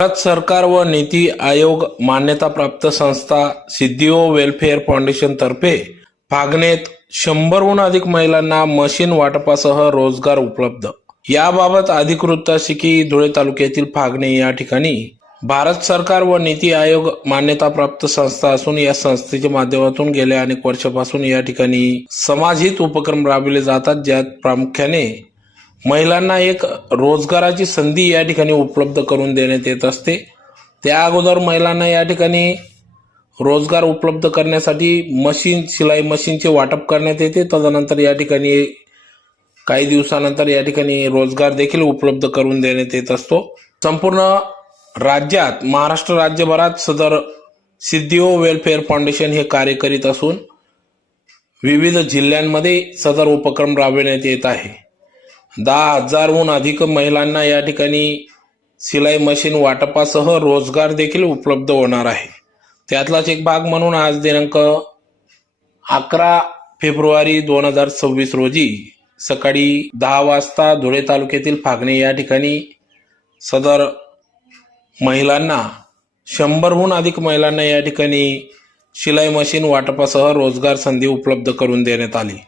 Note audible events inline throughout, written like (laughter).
भारत सरकार व नीती आयोग मान्यताप्राप्त संस्था सिद्धिओ वेलफेअर फाउंडेशन तर्फे फागणेत शंभरहून अधिक महिलांना मशीन वाटपासह रोजगार उपलब्ध. याबाबत अधिकृत शिकी धुळे तालुक्यातील फागणे या ठिकाणी भारत सरकार व नीती आयोग मान्यताप्राप्त संस्था असून या संस्थेच्या माध्यमातून गेल्या अनेक वर्षापासून या ठिकाणी समाजहित उपक्रम राबविले जातात ज्यात प्रामुख्याने महिलांना एक रोजगाराची संधी या ठिकाणी उपलब्ध करून देण्यात येत असते. त्या अगोदर महिलांना या ठिकाणी रोजगार उपलब्ध करण्यासाठी मशीन शिलाई मशीनचे वाटप करण्यात येते. तदनंतर या ठिकाणी काही दिवसानंतर या ठिकाणी रोजगार देखील उपलब्ध करून देण्यात येत असतो. संपूर्ण राज्यात महाराष्ट्र राज्यभरात सदर सिद्धिओ वेलफेअर फाउंडेशन हे कार्य करीत असून विविध जिल्ह्यांमध्ये सदर उपक्रम राबविण्यात येत आहे. दहा हजारहून अधिक महिलांना या ठिकाणी सिलाई मशीन वाटपासह रोजगार देखील उपलब्ध होणार आहे. त्यातलाच एक भाग म्हणून आज दिनांक अकरा फेब्रुवारी दोन हजार सव्वीस रोजी सकाळी दहा वाजता धुळे तालुक्यातील फागणे या ठिकाणी सदर महिलांना शंभरहून अधिक महिलांना या ठिकाणी शिलाई मशीन वाटपासह रोजगार संधी उपलब्ध करून देण्यात आली.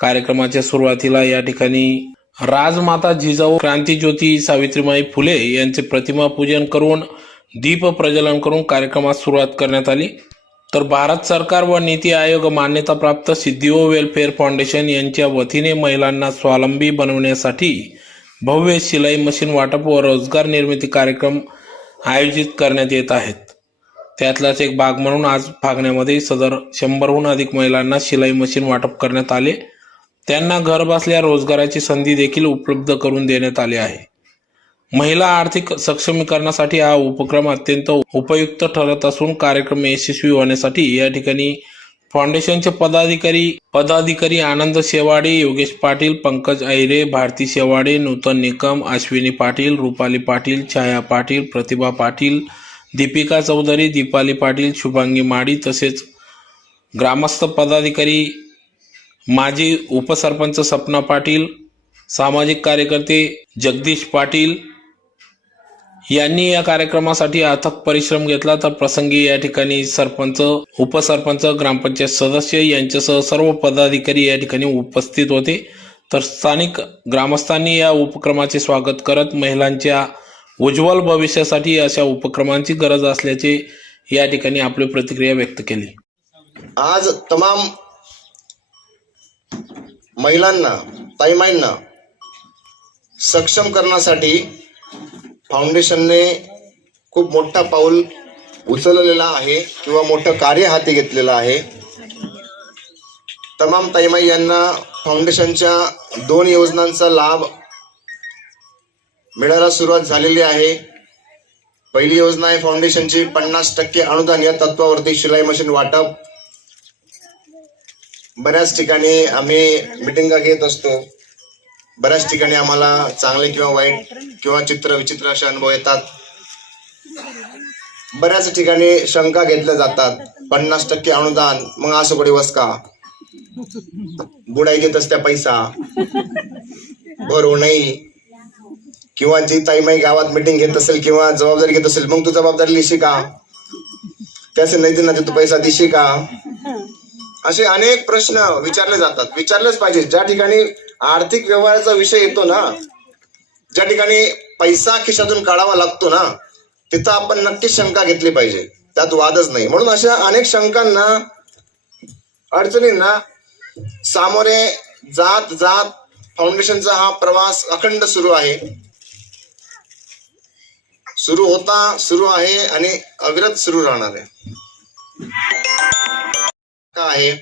कार्यक्रमाच्या सुरुवातीला या ठिकाणी राजमाता जिजाऊ क्रांतीज्योती सावित्रीमाई फुले यांचे प्रतिमा पूजन करून दीप प्रज्वलन करून कार्यक्रमास सुरुवात करण्यात आली. तर भारत सरकार व नीती आयोग मान्यताप्राप्त सिद्धिओ वेलफेअर फाउंडेशन यांच्या वतीने महिलांना स्वावलंबी बनवण्यासाठी भव्य शिलाई मशीन वाटप व रोजगार निर्मिती कार्यक्रम आयोजित करण्यात येत आहेत. त्यातलाच एक भाग म्हणून आज फागण्यामध्ये सदर शंभरहून अधिक महिलांना शिलाई मशीन वाटप करण्यात आले. त्यांना घरबसल्या रोजगाराची संधी देखील उपलब्ध करून देण्यात आली आहे. महिला आर्थिक सक्षमीकरणासाठी हा उपक्रम अत्यंत उपयुक्त ठरत असून कार्यक्रम यशस्वी होण्यासाठी या ठिकाणी फाउंडेशनचे पदाधिकारी पदाधिकारी आनंद शेवाडे योगेश पाटील पंकज ऐरे भारती शेवाडे नूतन निकम अश्विनी पाटील रुपाली पाटील छाया पाटील प्रतिभा पाटील दीपिका चौधरी दीपाली पाटील शुभांगी माडी तसेच ग्रामस्थ पदाधिकारी माजी उपसरपंच सपना पाटील सामाजिक कार्यकर्ते जगदीश पाटील यांनी या कार्यक्रमासाठी अथक परिश्रम घेतला. तर प्रसंगी या ठिकाणी सरपंच उपसरपंच ग्रामपंचायत सदस्य यांच्यासह सर्व पदाधिकारी या ठिकाणी उपस्थित होते. तर स्थानिक ग्रामस्थांनी या उपक्रमाचे स्वागत करत महिलांच्या उज्ज्वल भविष्यासाठी अशा उपक्रमांची गरज असल्याचे या ठिकाणी आपली प्रतिक्रिया व्यक्त केली. आज तमाम महिलांना ताईमाईंना सक्षम करण्यासाठी फाउंडेशनने खूप मोठा पाऊल उचललेला आहे किंवा मोठं कार्य हाती घेतलेलं आहे. तमाम ताईमाई यांना फाउंडेशनच्या दोन योजनांचा लाभ मिळायला सुरुवात झालेली आहे. पहिली योजना आहे फाउंडेशनची पन्नास टक्के अनुदान या तत्वावरती शिलाई मशीन वाटप. बऱ्याच ठिकाणी आम्ही मिटिंगा घेत असतो. बऱ्याच ठिकाणी आम्हाला चांगले किंवा वाईट किंवा चित्र विचित्र असे अनुभव येतात. बऱ्याच ठिकाणी शंका घेतल्या जातात. पन्नास टक्के अनुदान मग असं कुठे बस का? बुडाई घेत असत्या पैसा. भरू नाही किंवा जी ताईमाई गावात मिटिंग घेत असेल किंवा जबाबदारी घेत असेल मग तू जबाबदारी लिशी का? त्याचे नाही देणार तू पैसा दिशी का? असे अनेक प्रश्न विचारले जातात. विचारलेच पाहिजे. ज्या ठिकाणी आर्थिक व्यवहाराचा विषय येतो ना ज्या ठिकाणी पैसा खिशातून काढावा लागतो ना तिथं आपण नक्कीच शंका घेतली पाहिजे. त्यात वादच नाही. म्हणून अशा अनेक शंकांना अडचणींना सामोरे जात जात फाउंडेशनचा हा प्रवास अखंड सुरू आहे. सुरू होता सुरू आहे आणि अविरत सुरू राहणार आहे. आहे?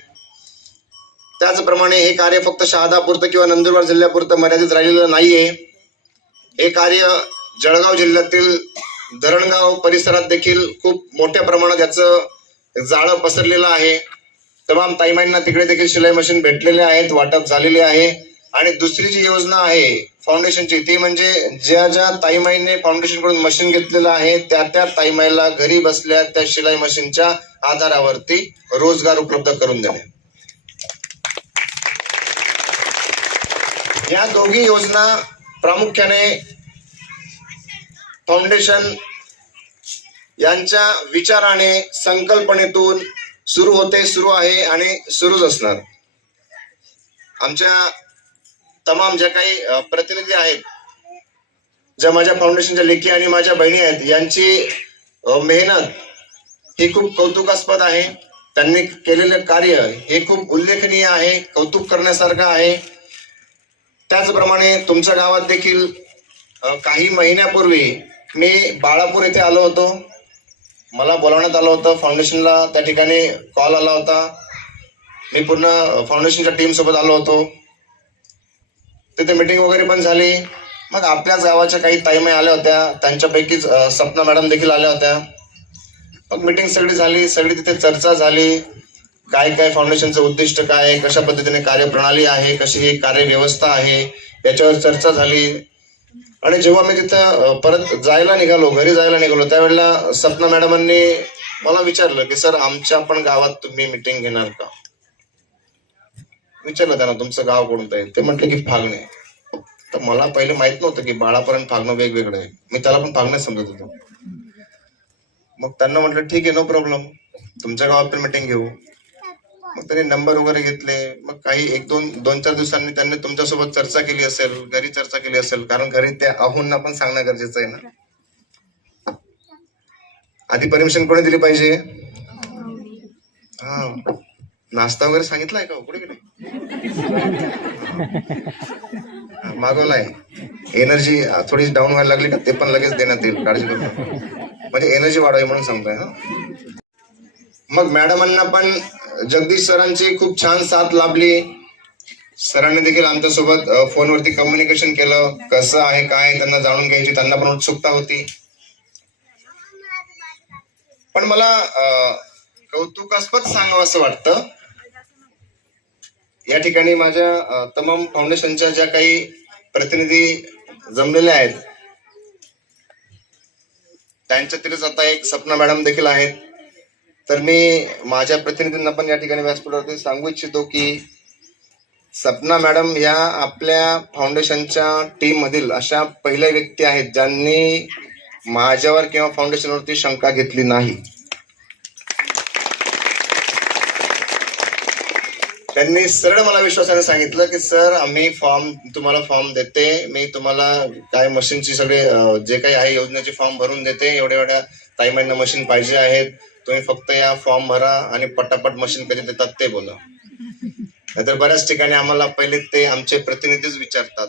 त्याचप्रमाणे हे कार्य फक्त शहादापुरतं किंवा नंदुरबार जिल्ह्यापुरतं मर्यादित राहिलेलं नाहीये. हे कार्य जळगाव जिल्ह्यातील धरणगाव परिसरात देखील खूप मोठ्या प्रमाणात याचं जाळं पसरलेलं आहे. तमाम ताईमाईंना तिकडे देखील शिलाई मशीन भेटलेले आहेत वाटप झालेले आहे. आणि दुसरी जी योजना आहे फाउंडेशनची ती म्हणजे ज्या ज्या ताईमाईने फाउंडेशनकडून मशीन घेतलेलं आहे त्या त्या ताईमाईला घरी बसल्या त्या शिलाई मशीनच्या आधारावरती रोजगार उपलब्ध करून देणे. या दोघी योजना प्रामुख्याने फाउंडेशन यांच्या विचाराने संकल्पनेतून सुरू होते सुरू आहे आणि सुरूच असणार. आमच्या तमाम ज्या काही प्रतिनिधी आहेत ज्या माझ्या फाउंडेशनच्या लेखी आणि माझ्या बहिणी आहेत यांची मेहनत हे खूप कौतुकास्पद आहे. त्यांनी केलेले कार्य हे खूप उल्लेखनीय आहे कौतुक करण्यासारखं आहे. त्याचप्रमाणे तुमच्या गावात देखील काही महिन्यापूर्वी मी बाळापूर येथे आलो होतो. मला बोलावण्यात आलं होतं. फाउंडेशनला त्या ठिकाणी कॉल आला होता. मी पूर्ण फाउंडेशनच्या टीमसोबत आलो होतो. तिथे मीटिंग वगैरे पण झाली. मग आपल्याच गावाच्या काही ताईमाई आल्या होत्या. त्यांच्यापैकीच सपना मॅडम देखील आल्या होत्या. मीटिंग सगळी झाली सगळी तिथे चर्चा झाली. काय काय फाउंडेशनचं उद्दिष्ट काय आहे कशा पद्धतीने कार्यप्रणाली आहे कशी ही कार्यव्यवस्था आहे याच्यावर चर्चा झाली. आणि जेव्हा मी तिथं परत जायला निघालो घरी जायला निघालो त्यावेळेला सपना मॅडमांनी मला विचारलं की सर आमच्या पण गावात तुम्ही मिटिंग घेणार का? विचारलं त्यांना तुमचं गाव कोणतं आहे? ते म्हटलं की फागणे. तर मला पहिले माहीत नव्हतं की बाळापर्यंत फागणं वेगवेगळं आहे. मी त्याला पण फागणे समजत होतो. मग त्यांना म्हटलं ठीक आहे नो प्रॉब्लेम तुमच्या गावात पण मिटिंग घेऊ. मग त्यांनी नंबर वगैरे घेतले. मग काही एक दोन दोन चार दिवसांनी त्यांनी तुमच्यासोबत चर्चा केली असेल घरी चर्चा केली असेल कारण घरी त्या अहोंना पण सांगणं गरजेचं आहे ना. आधी परमिशन कोणी दिली पाहिजे? हा. नाश्ता वगैरे सांगितलाय का हो? कुठे मागवला आहे एनर्जी थोडी डाऊन व्हायला लागली का ते पण लगेच देण्यात येईल काळजी करू म्हणजे एनर्जी वाढावी म्हणून सांगतोय हा. मग मॅडमांना पण जगदीश सरांची खूप छान साथ लाभली. सरांनी देखील आमच्यासोबत फोनवरती कम्युनिकेशन केलं कसं आहे काय त्यांना जाणून घ्यायची त्यांना पण उत्सुकता होती. पण मला कौतुकास्पद सांगावं असं वाटतं या ठिकाणी माझ्या तमाम फाउंडेशनच्या ज्या काही प्रतिनिधी जमलेल्या आहेत त्यांच्यातीलच आता एक सपना मॅडम देखील आहेत. तर मी माझ्या प्रतिनिधींना पण या ठिकाणी व्यासपीठावरती सांगू इच्छितो की सपना मॅडम या आपल्या फाउंडेशनच्या टीम मधील अशा पहिल्या व्यक्ती आहेत ज्यांनी माझ्यावर किंवा फाउंडेशनवरती शंका घेतली नाही. त्यांनी सरळ मला विश्वासाने सांगितलं की सर आम्ही फॉर्म तुम्हाला फॉर्म देते. मी तुम्हाला काय मशीनची सगळे जे काही आहे योजनेचे फॉर्म भरून देते. एवढ्या एवढ्या टाइमांना मशीन पाहिजे आहेत. तुम्ही फक्त या फॉर्म भरा आणि पटापट मशीन कधी देतात ते बोला. नाहीतर बऱ्याच ठिकाणी आम्हाला पहिले ते आमचे प्रतिनिधीच विचारतात.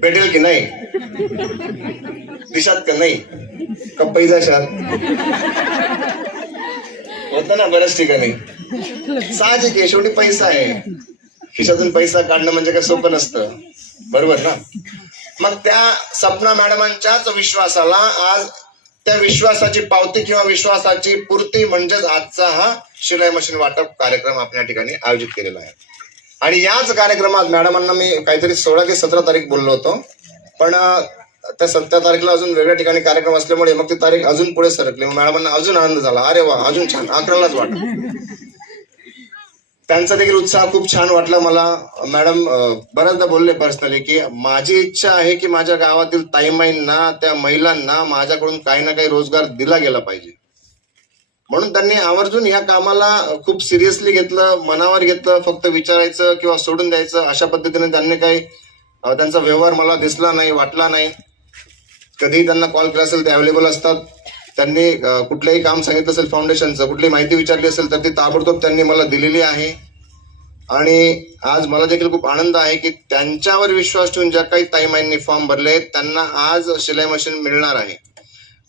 भेटेल की नाही? दिशात का नाही? का पैजाशात होतं ना बऱ्याच ठिकाणी. साहजिक आहे शेवटी पैसा आहे. खिशातून पैसा काढणं म्हणजे काय सोपं नसतं. बरोबर ना? मग त्या सपना मॅडमांच्याच विश्वासाला आज त्या विश्वासाची पावती किंवा विश्वासाची पूर्ती म्हणजेच आजचा हा शिलाई मशीन वाटप कार्यक्रम आपण या ठिकाणी आयोजित केलेला आहे. आणि याच कार्यक्रमात मॅडमांना मी काहीतरी सोळा ते सतरा तारीख बोललो होतो. पण त्या सतरा तारखेला अजून वेगळ्या ठिकाणी कार्यक्रम असल्यामुळे मग ती तारीख अजून पुढे सरकली. मग मॅडमांना अजून आनंद झाला. अरे वा अजून छान. अकरालाच वाटत त्यांचा देखील उत्साह खूप छान वाटला मला. मॅडम बऱ्याचदा बोलले पर्सनली की माझी इच्छा आहे की माझ्या गावातील ताईमाईंना त्या महिलांना माझ्याकडून काही ना काही रोजगार दिला गेला पाहिजे. म्हणून त्यांनी आवर्जून या कामाला खूप सिरियसली घेतलं मनावर घेतलं फक्त विचारायचं किंवा सोडून द्यायचं. अशा पद्धतीने त्यांनी काही त्यांचा व्यवहार मला दिसला नाही वाटला नाही. कधीही त्यांना कॉल केला असेल ते अवेलेबल असतात. त्यांनी कुठलंही काम सांगितलं असेल फाउंडेशनचं कुठली माहिती विचारली असेल तर ती ताबडतोब त्यांनी मला दिलेली आहे. आणि आज मला देखील खूप आनंद आहे की त्यांच्यावर विश्वास ठेवून ज्या काही ताईमाईंनी फॉर्म भरले आहेत, त्यांना आज शिलाई मशीन मिळणार आहे.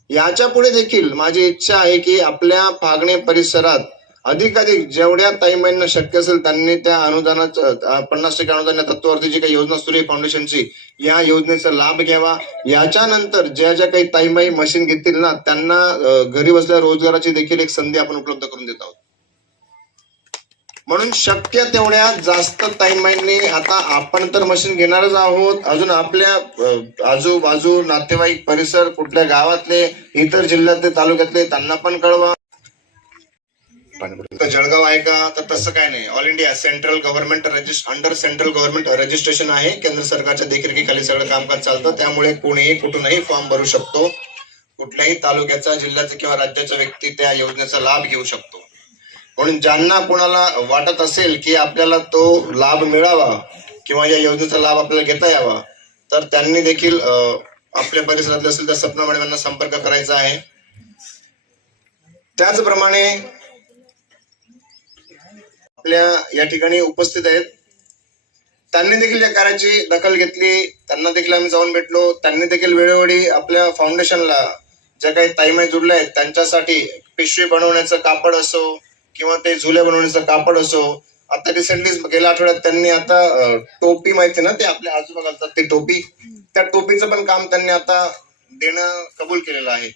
याच्यापुढे देखील माझी इच्छा आहे की आपल्या फागणे परिसरात अधिकाधिक जेवढ्या ताईमाईंना शक्य असेल त्यांनी त्या अनुदानाचं पन्नास टक्के अनुदान या तत्वावरती जी काही योजना सुरू आहे फाउंडेशनची या योजनेचा लाभ घ्यावा. याच्यानंतर ज्या ज्या काही ताईमाई मशीन घेतील ना त्यांना घरी बसल्या रोजगाराची देखील एक संधी आपण उपलब्ध करून देत आहोत. म्हणून शक्य तेवढ्या जास्त ताईमाईंनी आता आपण तर मशीन घेणारच आहोत. अजून आपल्या आजूबाजू नातेवाईक परिसर कुठल्या गावातले इतर जिल्ह्यातले तालुक्यातले त्यांना पण कळवा. तर जळगाव आहे का? तर तसं काय नाही. All India central government under central government registration आहे. केंद्र सरकारच्या देखरेखीखाली सगळं कामकाज चालतं. त्यामुळे कोणीही कुठूनही फॉर्म भरू शकतो. कुठल्याही तालुक्याचा जिल्ह्याचा किंवा राज्याचा व्यक्ती त्या योजनेचा लाभ घेऊ शकतो. म्हणून ज्यांना कोणाला वाटत असेल की आपल्याला तो लाभ मिळावा किंवा या योजनेचा लाभ आपल्याला घेता यावा तर त्यांनी देखील आपल्या परिसरातले असेल तर सपना मॅडम यांना संपर्क करायचा आहे. त्याचप्रमाणे आपल्या या ठिकाणी उपस्थित आहेत. त्यांनी देखील या कार्याची दखल घेतली. त्यांना देखील आम्ही जाऊन भेटलो. त्यांनी देखील वेळोवेळी आपल्या फाउंडेशनला ज्या काही ताईमाई जुडल्या आहेत त्यांच्यासाठी पिशवी बनवण्याचं कापड असो किंवा ते झुले बनवण्याचं कापड असो आता रिसेंटली गेल्या आठवड्यात त्यांनी आता टोपी माहिती ना ते आपल्या आजोबा घालतात ते टोपी. त्या टोपीचं पण काम त्यांनी आता देणं कबूल केलेलं आहे.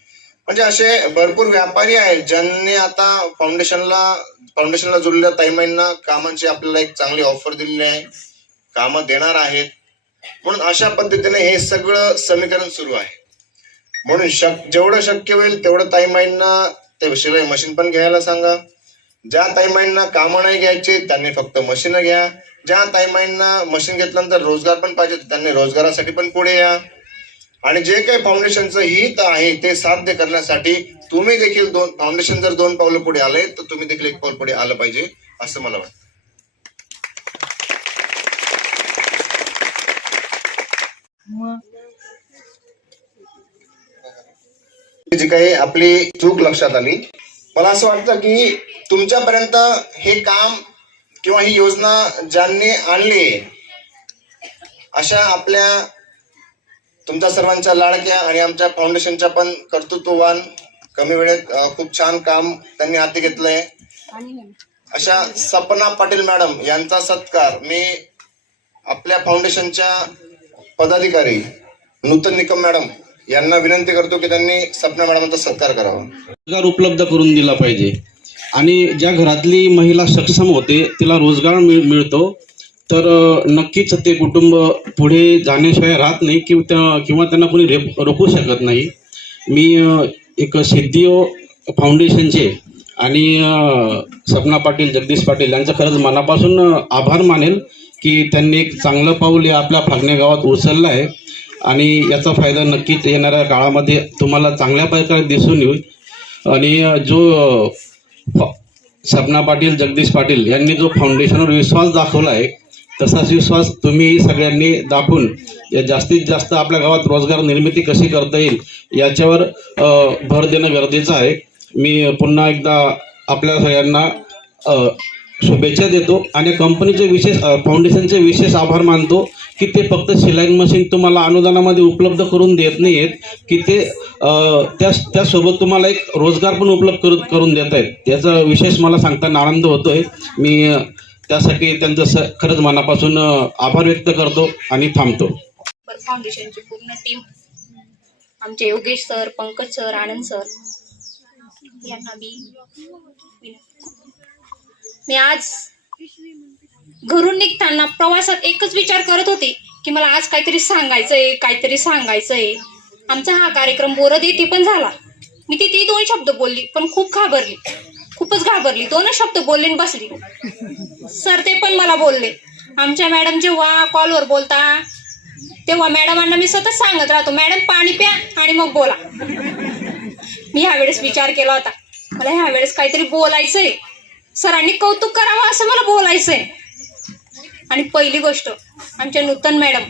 म्हणजे असे भरपूर व्यापारी आहेत ज्यांनी आता फाउंडेशनला फाउंडेशनला जुळलेल्या ताईमाईंना कामांची आपल्याला एक चांगली ऑफर दिलेली आहे. कामं देणार आहेत. म्हणून अशा पद्धतीने हे सगळं समीकरण सुरू आहे. म्हणून शक जेवढं शक्य होईल तेवढं ताईमाईंना ते शिलाई मशीन पण घ्यायला सांगा. ज्या ताईमाईंना कामं नाही घ्यायची त्यांनी फक्त मशीन घ्या. ज्या ताईमाईंना मशीन घेतल्यानंतर रोजगार पण पाहिजे त्यांनी रोजगारासाठी पण पुढे या. आणि जे काही फाउंडेशनचं हित आहे ते साध्य करण्यासाठी तुम्ही देखील दोन फाउंडेशन जर दोन पावलं पुढे आले तर तुम्ही देखील एक पाऊल पुढे आलं पाहिजे असं मला वाटतं. जी काही आपली चूक लक्षात आली मला असं वाटतं की तुमच्यापर्यंत हे काम किंवा ही योजना ज्यांनी आणली अशा आपल्या तुमच्या सर्वांच्या लाडक्या आणि आमच्या फाउंडेशनच्या पण कर्तृत्ववान कमी वेळेत खूप छान काम त्यांनी हाती घेतलंय. अशा सपना पाटील मॅडम यांचा सत्कार मी आपल्या फाउंडेशनच्या पदाधिकारी नूतन निकम मॅडम यांना विनंती करतो की त्यांनी सपना मॅडमचा सत्कार करावा. रोजगार उपलब्ध करून दिला पाहिजे. आणि ज्या घरातली महिला सक्षम होते तिला रोजगार मिळ मिळतो. तर नक्कीच ते कुटुंब पुढे जाण्याशिवाय राहत नाही किंवा त्या किंवा त्यांना कोणी रेप रोखू शकत नाही. मी एक सिद्धिओ फाउंडेशनचे आणि सपना पाटील जगदीश पाटील यांचं खरंच मनापासून आभार मानेल की त्यांनी एक चांगलं पाऊल या आपल्या फागणे गावात उचललं आहे. आणि याचा फायदा नक्कीच येणाऱ्या काळामध्ये तुम्हाला चांगल्या प्रकारे दिसून येईल. आणि जो फ- सपना पाटील जगदीश पाटील यांनी जो फाउंडेशनवर विश्वास दाखवला आहे तसाच विश्वास तुम्ही सगळ्यांनी दाखवून या जास्तीत जास्त आपल्या गावात रोजगार निर्मिती कशी करता येईल याच्यावर भर देणं गरजेचं आहे. मी पुन्हा एकदा आपल्या सगळ्यांना शुभेच्छा देतो आणि कंपनीचे विशेष फाउंडेशनचे विशेष आभार मानतो की ते फक्त शिलाई मशीन तुम्हाला अनुदानामध्ये उपलब्ध करून देत नाही आहेत की ते त्यास त्या त्यासोबत तुम्हाला एक रोजगार पण उपलब्ध करून करून देत आहेत. त्याचा विशेष मला सांगताना आनंद होतो आहे मी त्यासाठी त्यांचं स खरंच मनापासून आभार व्यक्त करतो आणि थांबतो. फाउंडेशनची पूर्ण टीम आमचे Yogesh sir Pankaj sir Anand sir. यांना मी मी आज घरून निघताना प्रवासात एकच विचार करत होते की मला आज काहीतरी सांगायचंय काहीतरी सांगायचंय. आमचा हा कार्यक्रम बोरद येथे पण झाला. मी तिथे दोन शब्द बोलली पण खूप घाबरली. खूपच घाबरली. दोनच शब्द बोलले आणि बसली. सर ते पण मला बोलले. आमच्या मॅडम जेव्हा कॉलवर बोलता तेव्हा मॅडमांना मी सतत सांगत राहतो मॅडम पाणी प्या आणि मग बोला. मी ह्यावेळेस विचार केला होता. मला ह्यावेळेस काहीतरी बोलायचंय. सरांनी कौतुक करावं असं मला बोलायचंय. आणि पहिली गोष्ट आमच्या नूतन मॅडम.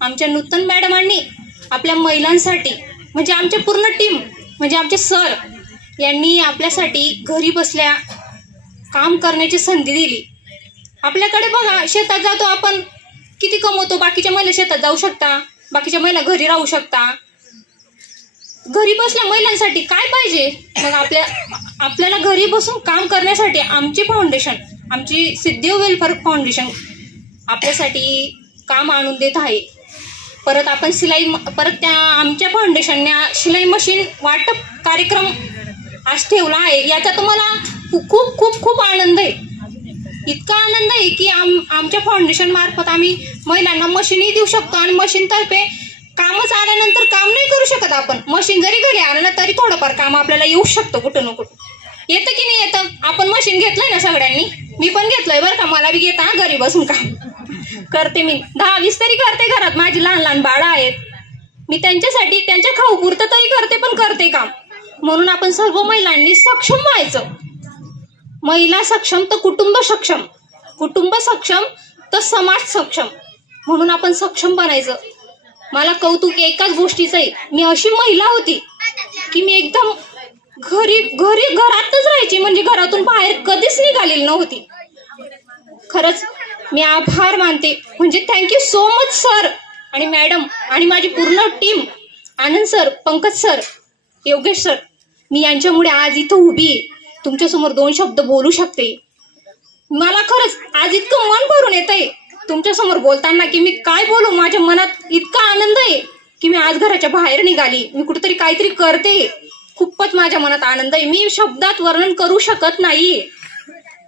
आमच्या नूतन मॅडमांनी आपल्या महिलांसाठी म्हणजे आमच्या पूर्ण टीम म्हणजे आमचे सर यांनी आपल्यासाठी घरी बसल्या काम करण्याची संधी दिली. आपल्याकडे बघा शेतात जातो आपण. किती कमवतो? बाकीच्या महिला शेतात जाऊ शकता. बाकीच्या महिला घरी राहू शकता. घरी बसल्या महिलांसाठी काय पाहिजे? मग आपल्या आपल्याला घरी बसून काम करण्यासाठी आमची फाउंडेशन आमची सिद्धी वेलफेअर फाउंडेशन आपल्यासाठी काम आणून देत आहे. परत आपण सिलाई परत त्या आमच्या फाउंडेशनने शिलाई मशीन वाटप कार्यक्रम आज ठेवला आहे. याचा तुम्हाला खूप खूप खूप आनंद आहे. इतका आनंद आहे की आम आमच्या फाउंडेशन मार्फत आम्ही महिलांना मशीनही देऊ शकतो आणि मशीनतर्फे कामच आल्यानंतर काम नाही करू शकत आपण. मशीन जरी घरी आलं ना तरी थोडंफार काम आपल्याला येऊ शकतं कुठं ना कुठं. येतं की नाही येतं? आपण मशीन घेतलंय ना सगळ्यांनी? मी पण घेतलंय बरं का. मला बी घेता घरी बसून काम. करते मी. दहा वीस तरी करते घरात. माझी लहान लहान बाळं आहेत. मी त्यांच्यासाठी त्यांच्या खाऊ पुरतं तरी करते पण करते काम. म्हणून आपण सर्व महिलांनी सक्षम व्हायचं. महिला सक्षम तर कुटुंब सक्षम. कुटुंब सक्षम तर समाज सक्षम. म्हणून आपण सक्षम बनायचं. मला कौतुक एकाच गोष्टीचं आहे. मी अशी महिला होती की मी एकदम घरी घरी घरातच राहायची. म्हणजे घरातून बाहेर कधीच निघालेली नव्हती. खरंच मी आभार मानते. म्हणजे thank you so much sir आणि मॅडम आणि माझी पूर्ण team Anand sir Pankaj sir Yogesh sir मी यांच्यामुळे आज इथं उभी आहे. तुमच्यासमोर दोन शब्द बोलू शकते. मला खरंच आज इतकं मन भरून येत आहे तुमच्यासमोर बोलताना की मी काय बोलू? माझ्या मनात इतका आनंद आहे की मी आज घराच्या बाहेर निघाली. मी कुठेतरी काहीतरी करते. खूपच माझ्या मनात आनंद आहे. मी शब्दात वर्णन करू शकत नाहीये.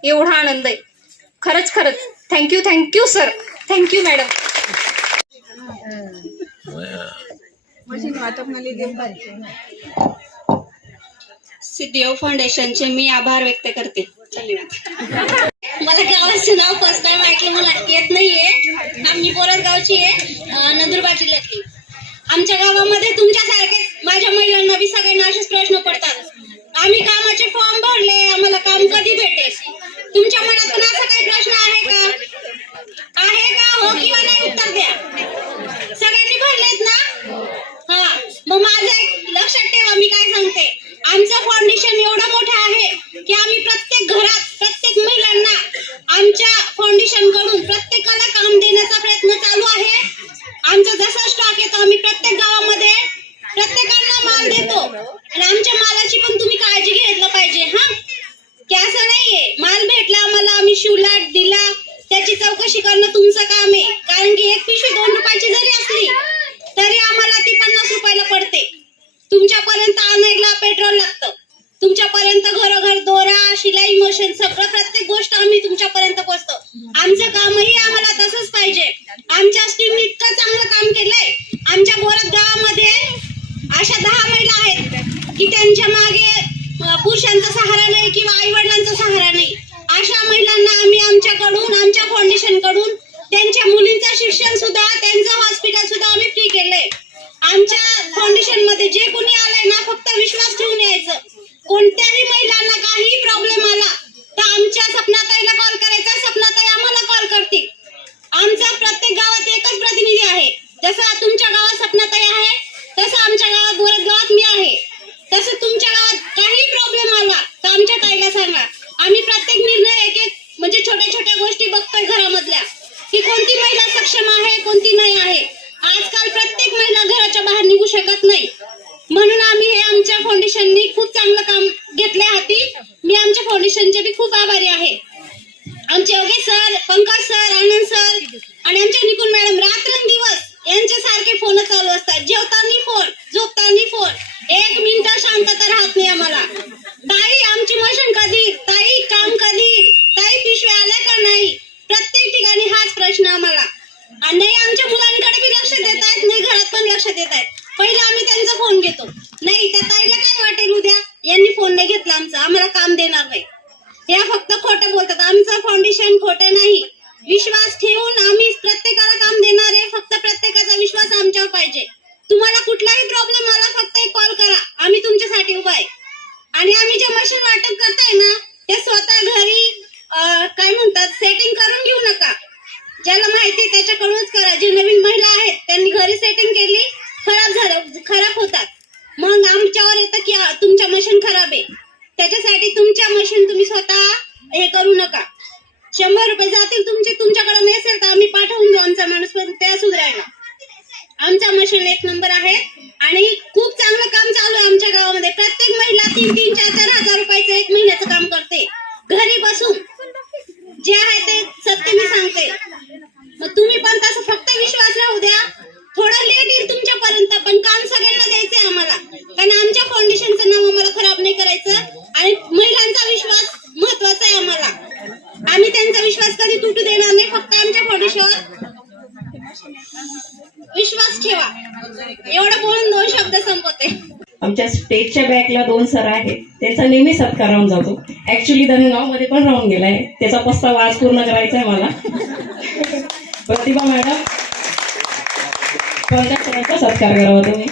एवढा आनंद आहे. खरंच खरंच. Thank you thank you sir thank you madam सिद्धिओ फाउंडेशनचे मी आभार व्यक्त करते. धन्यवाद. मला गावाचं नाव फर्स्ट टाइम ऐकलं मला येत नाहीये. आम्ही बोरत गावची आहे नंदुरबार जिल्ह्यातली. आमच्या गावामध्ये तुमच्यासारखेच माझ्या महिलांना बी सगळ्यांना असेच प्रश्न पडतात. आम्ही कामाचे फॉर्म भरले आम्हाला काम कधी भेटेल तुमच्या मनात पण असा काही प्रश्न आहे का आहे का हो किंवा नाही उत्तर द्या सगळ्यांनी भरलेत ना हा मग माझं एक लक्षात ठेवा मी काय सांगते आमचं फाउंडेशन एवढं मोठं आहे की आम्ही प्रत्येक घरात प्रत्येक महिलांना आमच्या फाउंडेशनकडून प्रत्येकाला काम देण्याचा प्रयत्न चालू आहे आमचा जसा स्टॉक येतो आम्ही प्रत्येक गावामध्ये प्रत्येकांना माल देतो आणि आमच्या मालाची पण तुम्ही काळजी घेतलं पाहिजे हा की असं नाहीये माल भेटला आम्हाला आम्ही शिवला दिला त्याची चौकशी करणं तुमचं काम आहे? कारण की एक पिशवी दोन रुपयाची जरी असली तरी आम्हाला ती पन्नास रुपयाला पडते. तुमच्यापर्यंत आणायला पेट्रोल लागतं. तुमच्यापर्यंत घरोघर दोरा शिलाई मशीन सगळं प्रत्येक गोष्ट आम्ही तुमच्यापर्यंत पोहोचतो आमचं कामही आम्हाला तसंच पाहिजे आमच्या टीम इतकं चांगलं काम केलंय आमच्या बोरत गावामध्ये अशा दहा महिला आहेत की त्यांच्या मागे अं, पुरुषांचा सहारा नाही किंवा आई वडिलांचा सहारा नाही अशा महिलांना आम्ही आमच्याकडून आमच्या फाउंडेशनकडून त्यांच्या मुलींचं शिक्षण सुद्धा त्यांचं हॉस्पिटल सुद्धा आम्ही फ्री केलंय आमच्या फाउंडेशनमध्ये जे कोणी आलंय ना फक्त विश्वास ठेवून यायचं कोणत्याही महिलांना काही प्रॉब्लेम आणि आमच्या निकुल मॅडम रात्रंदिवस यांच्या सारखे फोन चालू असतात जेवताना फोन झोपताना फोन एक मिनिट शांतता राहत नाही आम्हाला ताई आमची मशीन कधी ताई काम कधी ताई पिशव्या आल्या का नाही प्रत्येक ठिकाणी हाच प्रश्न आम्हाला आणि नाही आमच्या मुलांकडे बी लक्ष देत आहेत नाही घरात पण लक्ष देत आहेत पहिला आम्ही त्यांचा फोन घेतो नाही त्या ताईला काय वाटेल उद्या यांनी फोन नाही घेतला आमचा आम्हाला काम देणार नाही या फक्त खोटं बोलतात आमचं फाउंडेशन खोटं नाही विश्वास ठेवून आम्ही प्रत्येकाला काम देणार आहे फक्त प्रत्येकाचा विश्वास आमच्यावर पाहिजे तुम्हाला कुठलाही प्रॉब्लेम आला फक्त एक कॉल करा आम्ही रुपये आणि आम्ही जे मशीन वाटप करताय ना ते स्वतः घरी काय म्हणतात सेटिंग करून घेऊ नका. ज्याला माहिती त्याच्याकडूनच करा. जे नवीन महिला आहेत त्यांनी घरी सेटिंग केली खराब झालं खराब होतात. मग आमच्यावर येतं की तुमच्या मशीन खराब आहे. त्याच्यासाठी तुमच्या मशीन तुम्ही स्वतः हे करू नका. शंभर रुपये जातील तुमचे तुमच्याकडे नसेल तर आम्ही पाठवून देऊ आमचा माणूस पण त्या सुधारायला. आमचा मशीन एक नंबर आहे. आणि खूप चांगलं काम चालू आहे आमच्या गावामध्ये. प्रत्येक महिला तीन तीन चार चार हजार रुपयाचं एक महिन्याचं काम करते. घरी बसून. जे आहे ते सत्य मी सांगते मग तुम्ही पण तसं फक्त विश्वास राहू द्या थोडं लेट येईल तुमच्यापर्यंत पण काम सगळ्यांना द्यायचंय आम्हाला कारण आमच्या फाउंडेशनचं नाव आम्हाला खराब नाही करायचं आणि महिलांचा विश्वास महत्त्वाचा आहे आम्हाला आम्ही त्यांचा विश्वास कधी तुटू देणार नाही फक्त आमच्या फाउंडेशनवर विश्वास ठेवा एवढं बोलून दोन शब्द संपवते एकच्या बॅकला दोन सर आहेत. त्यांचा नेहमी सत्कार राहून जातो. ऍक्च्युली धनगावमध्ये पण राहून गेलाय. त्याचा पस्तावा आज पूर्ण करायचा आहे मला. (laughs) प्रतिभा मॅडम. सरांचा सत्कार करावा तुम्ही.